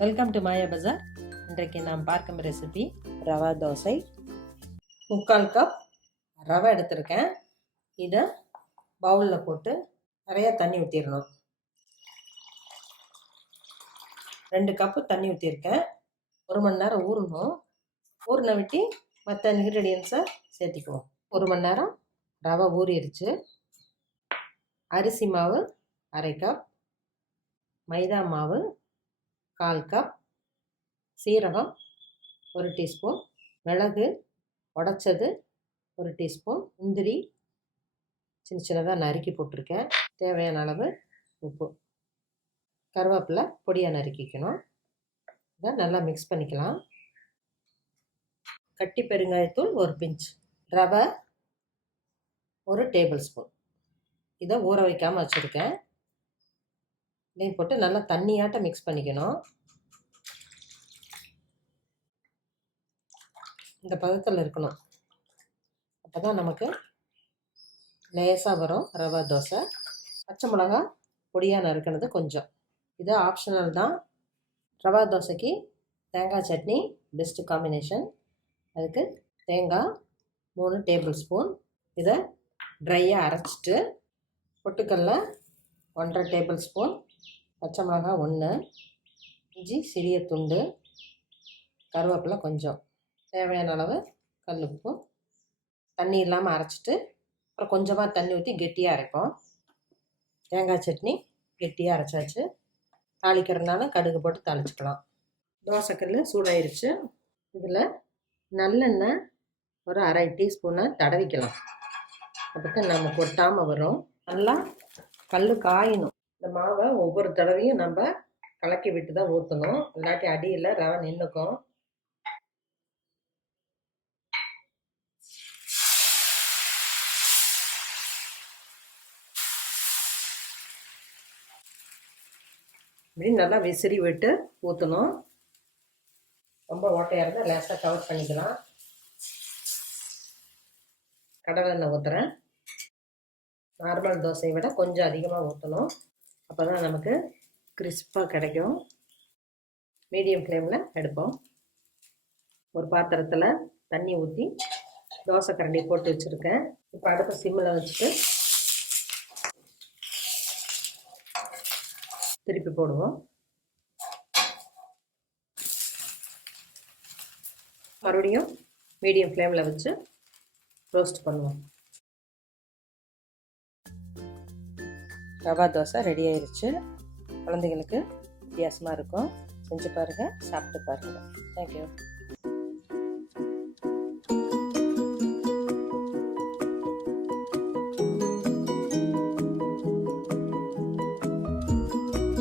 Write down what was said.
Welcome to மாயா பஜார். இன்றைக்கு நாம் பார்க்கும் ரெசிபி ரவா தோசை. 3/4 கப் ரவை எடுத்திருக்கேன். இதை பவுலில் போட்டு நிறையா தண்ணி ஊற்றிடணும். 2 கப்பு தண்ணி ஊற்றிருக்கேன். 1 மணி நேரம் ஊறணும். ஊறின விட்டு மற்ற இன்க்ரீடியன்ஸை சேர்த்திக்குவோம். 1 மணி நேரம் ரவை ஊறிடுச்சு. அரிசி மாவு 1/2 கப், மைதா மாவு 1/4 கப், சீரகம் 1 டீஸ்பூன், மிளகு உடைச்சது 1 டீஸ்பூன், முந்திரி சின்ன சின்னதாக நறுக்கி போட்டிருக்கேன், தேவையான அளவு உப்பு, கருவேப்பிலை பொடியாக நறுக்கிக்கணும். இதை நல்லா மிக்ஸ் பண்ணிக்கலாம். கட்டி பெருங்காயத்தூள் 1 பிஞ்ச், ரவை 1 டேபிள் ஸ்பூன். இதை ஊற வைக்காமல் வச்சுருக்கேன். இதையும் போட்டு நல்லா தண்ணியாட்ட மிக்ஸ் பண்ணிக்கணும். இந்த பதத்தில் இருக்கணும். அப்போ தான் நமக்கு லேசாக வரும் ரவா தோசை. பச்சை மிளகா பொடியாக நறுக்கினது கொஞ்சம். இது ஆப்ஷனல் தான். ரவா தோசைக்கு தேங்காய் சட்னி பெஸ்ட்டு காம்பினேஷன். அதுக்கு தேங்காய் 3 டேபிள் ஸ்பூன். இதை ட்ரையாக அரைச்சிட்டு பொட்டுக்கடலை 1/2 டேபிள் ஸ்பூன், பச்சை மிளகா 1, இஞ்சி சிறிய துண்டு, கருவேப்பிலை கொஞ்சம், தேவையான அளவு கல்லுப்பு, தண்ணி இல்லாமல் அரைச்சிட்டு அப்புறம் கொஞ்சமாக தண்ணி ஊற்றி கெட்டியாக அரைப்போம். தேங்காய் சட்னி கெட்டியாக அரைச்சாச்சு. தாளிக்கிறதுனால கடுகு போட்டு தாளிச்சிக்கலாம். தோசைக்கல் சூடாயிருச்சு. இதில் நல்லெண்ணெய் ஒரு 1/2 டீஸ்பூனை தடவிக்கலாம். அப்போ நம்ம கொட்டாமல் வரும். நல்லா கல் காயணும். இந்த மாவை ஒவ்வொரு தடவையும் நம்ம கலக்கி விட்டு தான் ஊற்றணும், இல்லாட்டி அடியில் ரவை நின்றுக்கும். இப்படி நல்லா விசிறி விட்டு ஊற்றணும். ரொம்ப ஓட்டையாக இருந்தால் லேசாக கவர் பண்ணிக்கலாம். கடலை எண்ணெய் ஊற்றுறேன். நார்மல் தோசையை விட கொஞ்சம் அதிகமாக ஊற்றணும். அப்போ தான் நமக்கு கிறிஸ்பாக கிடைக்கும். மீடியம் ஃப்ளேமில் எடுப்போம். ஒரு பாத்திரத்தில் தண்ணி ஊற்றி தோசை கரண்டி போட்டு வச்சுருக்கேன். இப்போ அடுப்பை சிம்மில் வச்சுட்டு திருப்பி போடுவோம். மறுபடியும் மீடியம் ஃப்ளேமில் வச்சு ரோஸ்ட் பண்ணுவோம். ரவா தோசை ரெடி ஆயிடுச்சு. குழந்தைங்களுக்கு வித்தியாசமாக இருக்கும். செஞ்சு பாருங்கள், சாப்பிட்டு பாருங்கள். தேங்க்யூ.